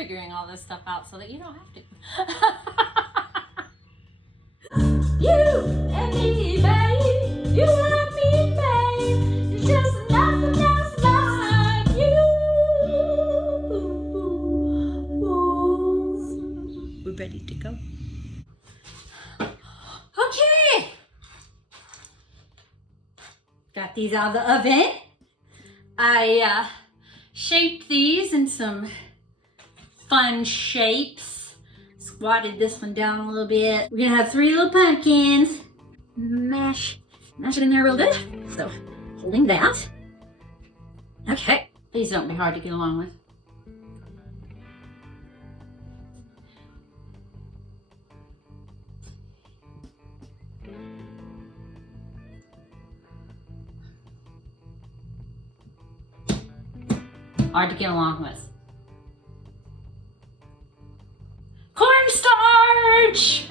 figuring all this stuff out so that you don't have to. You and me, babe. You and me, babe. It's just nothing else like you. We're ready to go. Okay. Got these out of the oven. I shaped these in some fun shapes. Squatted this one down a little bit. We're gonna have 3 little pumpkins. Mash it in there real good. So, holding that. Okay, these don't be hard to get along with. Hard to get along with. Cornstarch!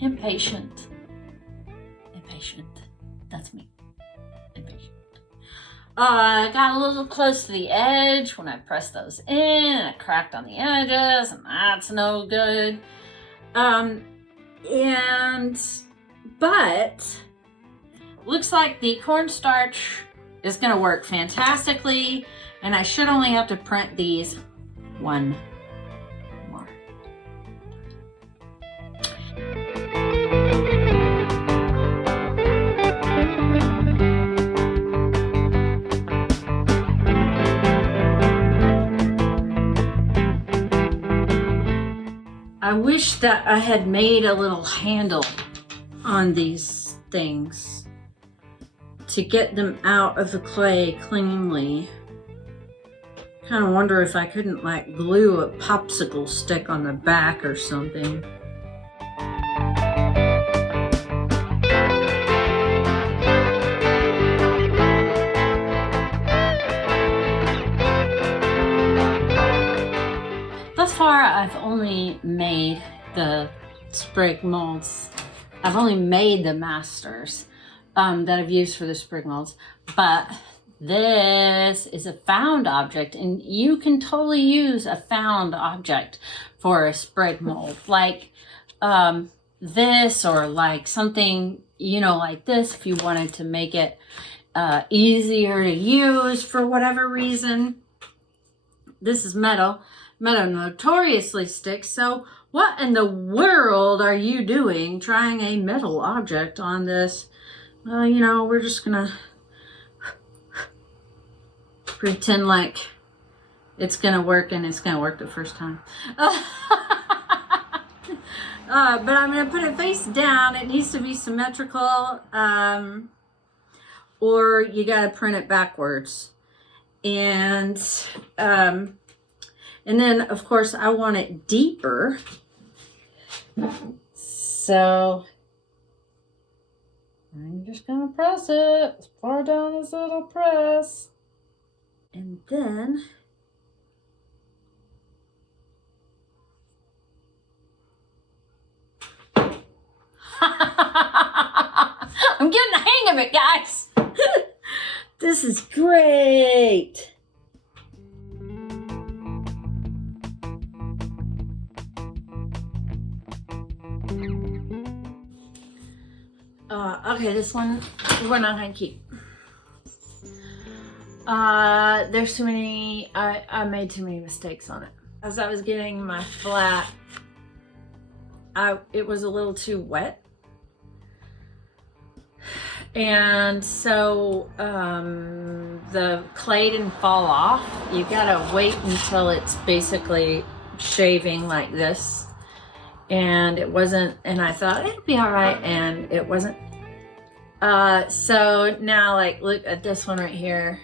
Impatient. That's me. Impatient. Got a little close to the edge when I pressed those in. I cracked on the edges, and that's no good. But looks like the cornstarch is gonna work fantastically, and I should only have to print these one more. I wish that I had made a little handle on these things to get them out of the clay cleanly. Kind of wonder if I couldn't like glue a popsicle stick on the back or something. Thus far, I've only made the sprig molds. I've only made the masters that I've used for the sprig molds, but this is a found object, and you can totally use a found object for a sprig mold, like this, or like something, you know, like this, if you wanted to make it easier to use for whatever reason. This is metal. Metal notoriously sticks, so what in the world are you doing trying a metal object on this? Well, you know, we're just gonna pretend like it's gonna work, and it's gonna work the first time. But I'm gonna put it face down. It needs to be symmetrical, or you gotta print it backwards. And then, of course, I want it deeper. So I'm just gonna press it as far down as it'll press. And then I'm getting the hang of it, guys. This is great. Okay, this one we're not gonna keep. There's too many, I made too many mistakes on it. As I was getting my flat, it was a little too wet. And so the clay didn't fall off. You gotta wait until it's basically shaving like this. And it wasn't, and I thought it'd be all right, and it wasn't. So now, like, look at this one right here.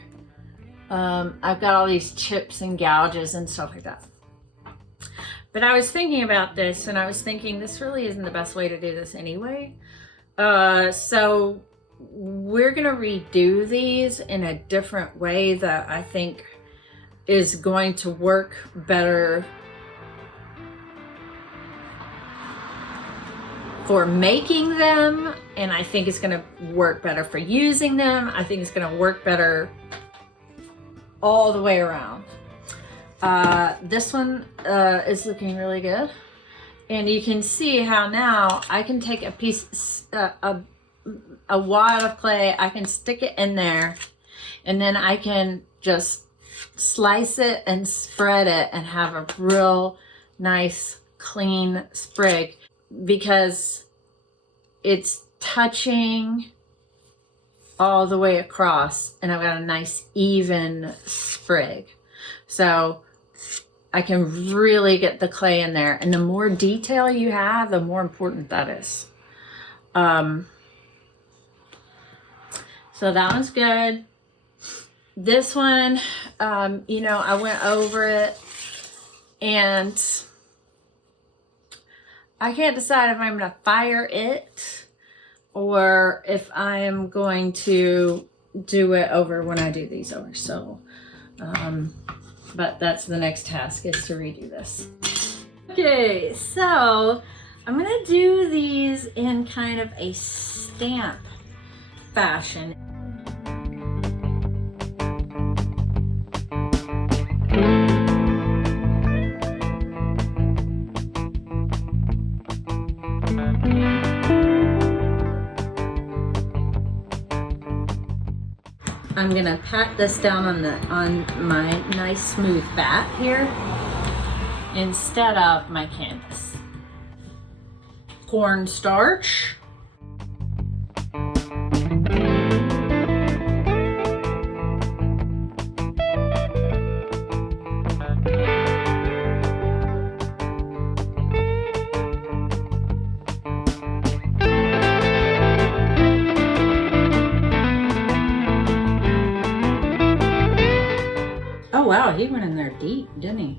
I've got all these chips and gouges and stuff like that. But I was thinking about this, and I was thinking this really isn't the best way to do this anyway. So we're gonna redo these in a different way that I think is going to work better for making them, and I think it's gonna work better for using them. I think it's gonna work better all the way around. This one is looking really good. And you can see how now I can take a piece, a wad of clay, I can stick it in there, and then I can just slice it and spread it and have a real nice clean sprig, because it's touching all the way across and I've got a nice even sprig. So I can really get the clay in there, and the more detail you have, the more important that is. So that one's good. This one, you know, I went over it and I can't decide if I'm going to fire it or if I am going to do it over when I do these over. So, but that's the next task, is to redo this. Okay, so I'm going to do these in kind of a stamp fashion. I'm gonna pat this down on my nice smooth bat here instead of my canvas. Cornstarch. Oh wow, he went in there deep, didn't he?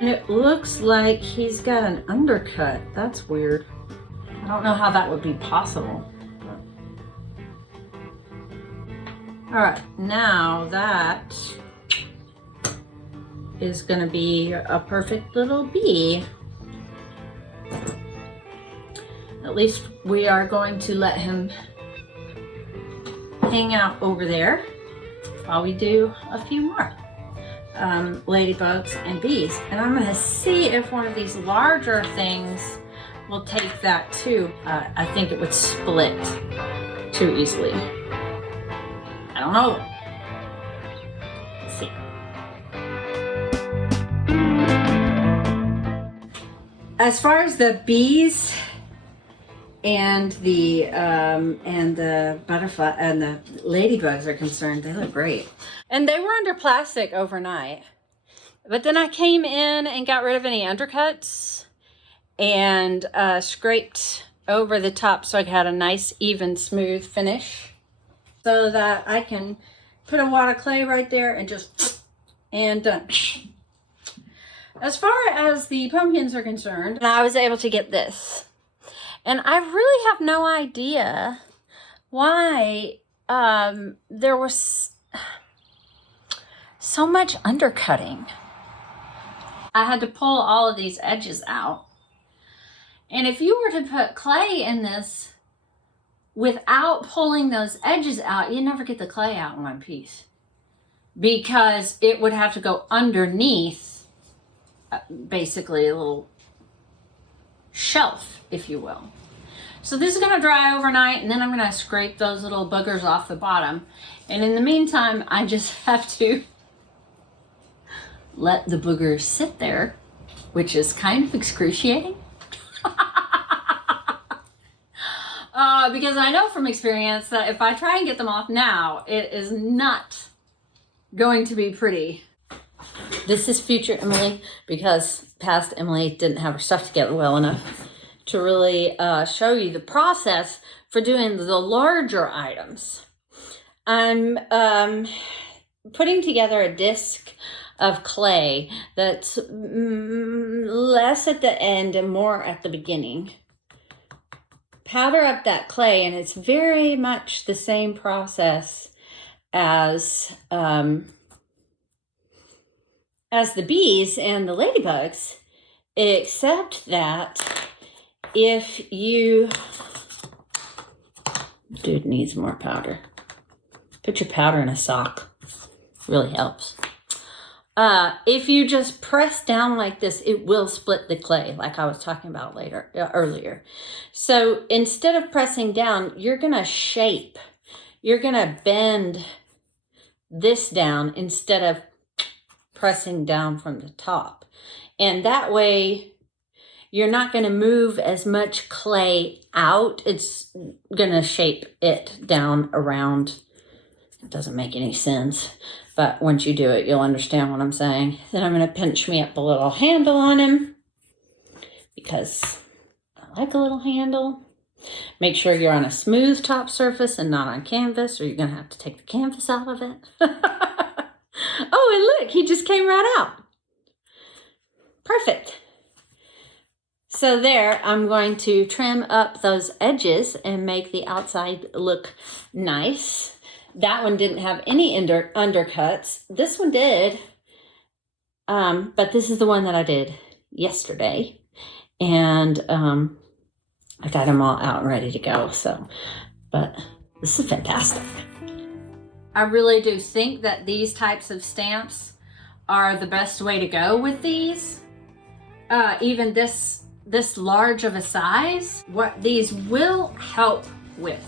And it looks like he's got an undercut. That's weird. I don't know how that would be possible. All right, now that is gonna be a perfect little bee. At least we are going to let him hang out over there while we do a few more ladybugs and bees. And I'm gonna see if one of these larger things will take that too. I think it would split too easily. I don't know. Let's see. As far as the bees and the butterfly and the ladybugs are concerned, they look great. And they were under plastic overnight. But then I came in and got rid of any undercuts and scraped over the top so I had a nice, even, smooth finish, so that I can put a wad of clay right there and just, and done. As far as the pumpkins are concerned, I was able to get this. And I really have no idea why there was so much undercutting. I had to pull all of these edges out. And if you were to put clay in this without pulling those edges out, you'd never get the clay out in one piece, because it would have to go underneath basically a little shelf, if you will. So this is going to dry overnight, and then I'm going to scrape those little boogers off the bottom. And in the meantime, I just have to let the boogers sit there, which is kind of excruciating. Because I know from experience that if I try and get them off now, it is not going to be pretty. This is future Emily, because past Emily didn't have her stuff together well enough to really show you the process for doing the larger items. I'm putting together a disc of clay that's less at the end and more at the beginning. Powder up that clay, and it's very much the same process as the bees and the ladybugs, except that if you, dude needs more powder. Put your powder in a sock. Really helps. If you just press down like this, it will split the clay, like I was talking about earlier. So instead of pressing down, you're gonna shape. You're gonna bend this down instead of pressing down from the top. And that way, you're not gonna move as much clay out. It's gonna shape it down around. It doesn't make any sense. But once you do it, you'll understand what I'm saying. Then I'm going to pinch me up a little handle on him because I like a little handle. Make sure you're on a smooth top surface and not on canvas, or you're going to have to take the canvas out of it. Oh, and look, he just came right out. Perfect. So there, I'm going to trim up those edges and make the outside look nice. That one didn't have any undercuts. This one did. But this is the one that I did yesterday. And I got them all out and ready to go. But this is fantastic. I really do think that these types of stamps are the best way to go with these. Even this large of a size. What these will help with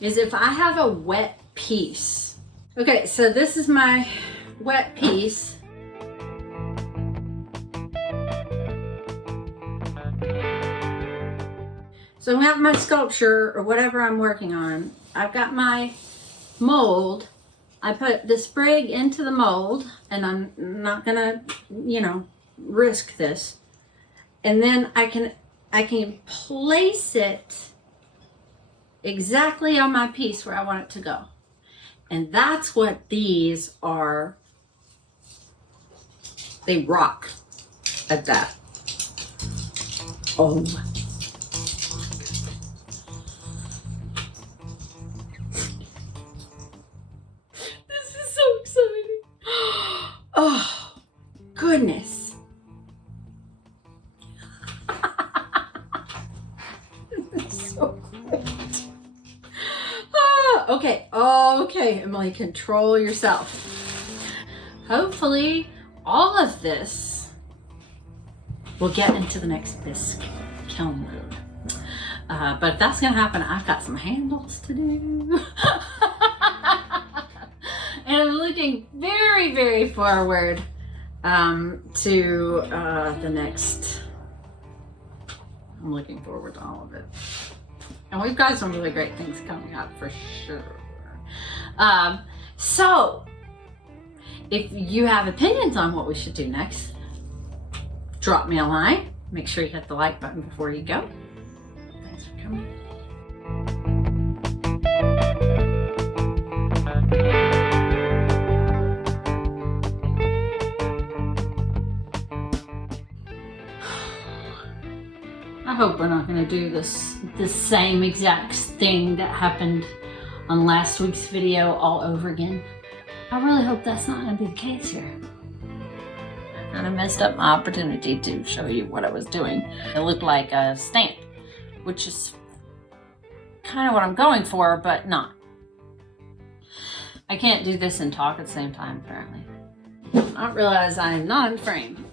is if I have a wet piece. Okay, so this is my wet piece. So I have my sculpture or whatever I'm working on. I've got my mold. I put the sprig into the mold, and I'm not gonna, risk this. And then I can place it exactly on my piece where I want it to go. And that's what these are. They rock at that. Oh. This is so exciting. Oh, goodness. This is so great. Okay, Emily, control yourself. Hopefully, all of this will get into the next bisque kiln load. But if that's gonna happen, I've got some handles to do. And I'm looking very, very forward to the next. I'm looking forward to all of it. And we've got some really great things coming up for sure. So, if you have opinions on what we should do next, drop me a line. Make sure you hit the like button before you go. Thanks for coming. I hope we're not going to do the same exact thing that happened on last week's video all over again. I really hope that's not going to be the case here. I kind of messed up my opportunity to show you what I was doing. It looked like a stamp, which is kind of what I'm going for, but not. I can't do this and talk at the same time, apparently. I realize I'm not in frame.